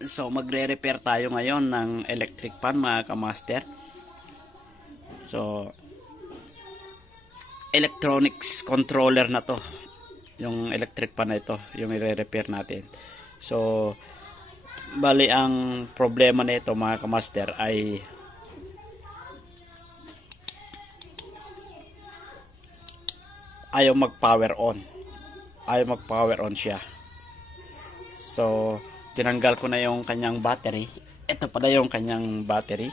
So magre-repair tayo ngayon ng electric fan mga kamaster. So electronics controller na to. Yung electric fan na ito, yung i-repair natin. So bali ang problema nito mga kamaster ay ayaw mag-power on. Ayaw mag-power on siya. So tinanggal ko na yung kanyang battery. Ito pala yung kanyang battery.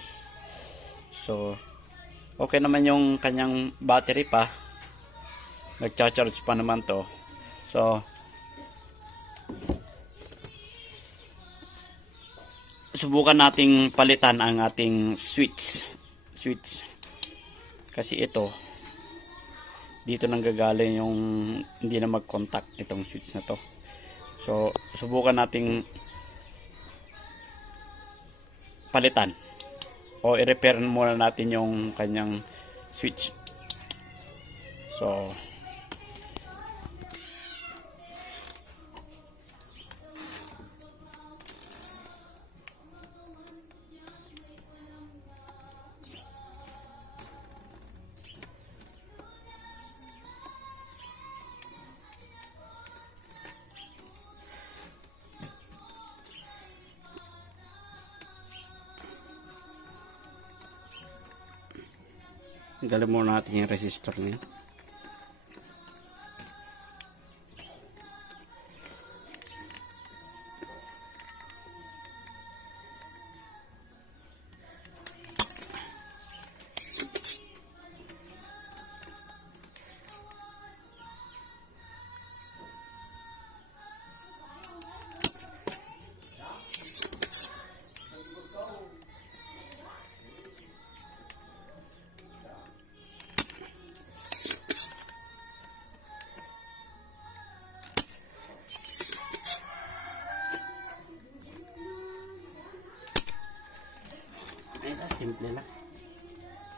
So okay naman yung kanyang battery pa. Nagcha-charge pa naman to. So subukan nating palitan ang ating switch. Kasi ito dito nang gagaling yung hindi na mag-contact itong switch na to. So subukan nating palitan o i-repair muna natin yung kanyang switch. So galing muna natin yung resistor niya.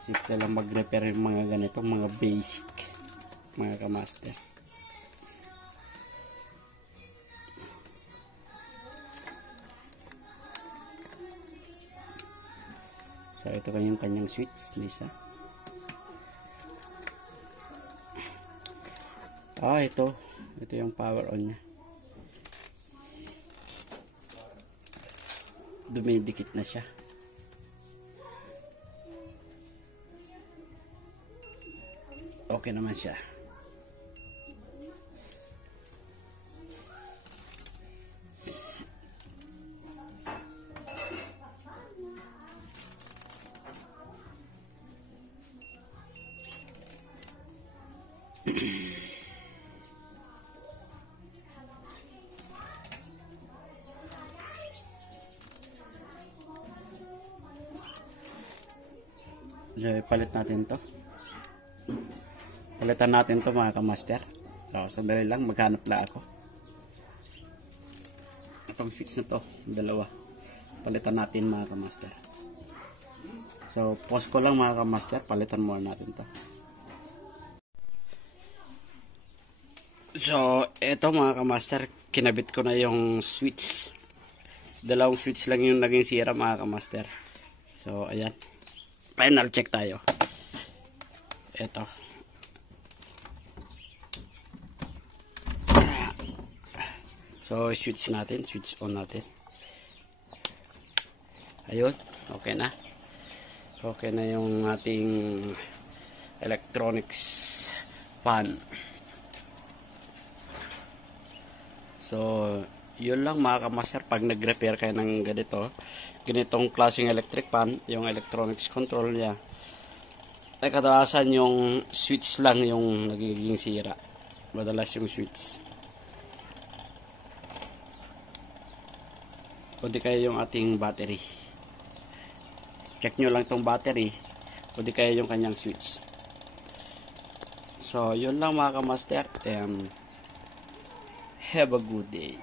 Simple lang mag-repair yung mga ganitong mga basic mga kamaster. So ito yung kanyang switch, Lisa. Ito yung power on niya. Dumidikit na siya. Okay naman siya. So, ipalit natin to. Palitan natin to mga kamaster. So, sandali lang, maghanap na ako. Itong switch na to, dalawa. Palitan natin mga kamaster. So, pause ko lang mga kamaster, palitan muna natin to. So, eto mga kamaster, kinabit ko na yung switch. Dalawang switch lang yung naging sira mga kamaster. So, ayan. Final check tayo. Eto. So, switch natin. Switch on natin. Ayun. Okay na. Okay na yung ating electronics fan. So, yun lang mga kamaster. Pag nag-repair kayo ng ganitong klaseng electric fan, yung electronics control niya, ay kadalasan yung switch lang yung nagiging sira. Madalas yung switch. O di kaya yung ating battery. Check nyo lang tong battery. O di kaya yung kanyang switch. So, yun lang mga kamaster. Have a good day.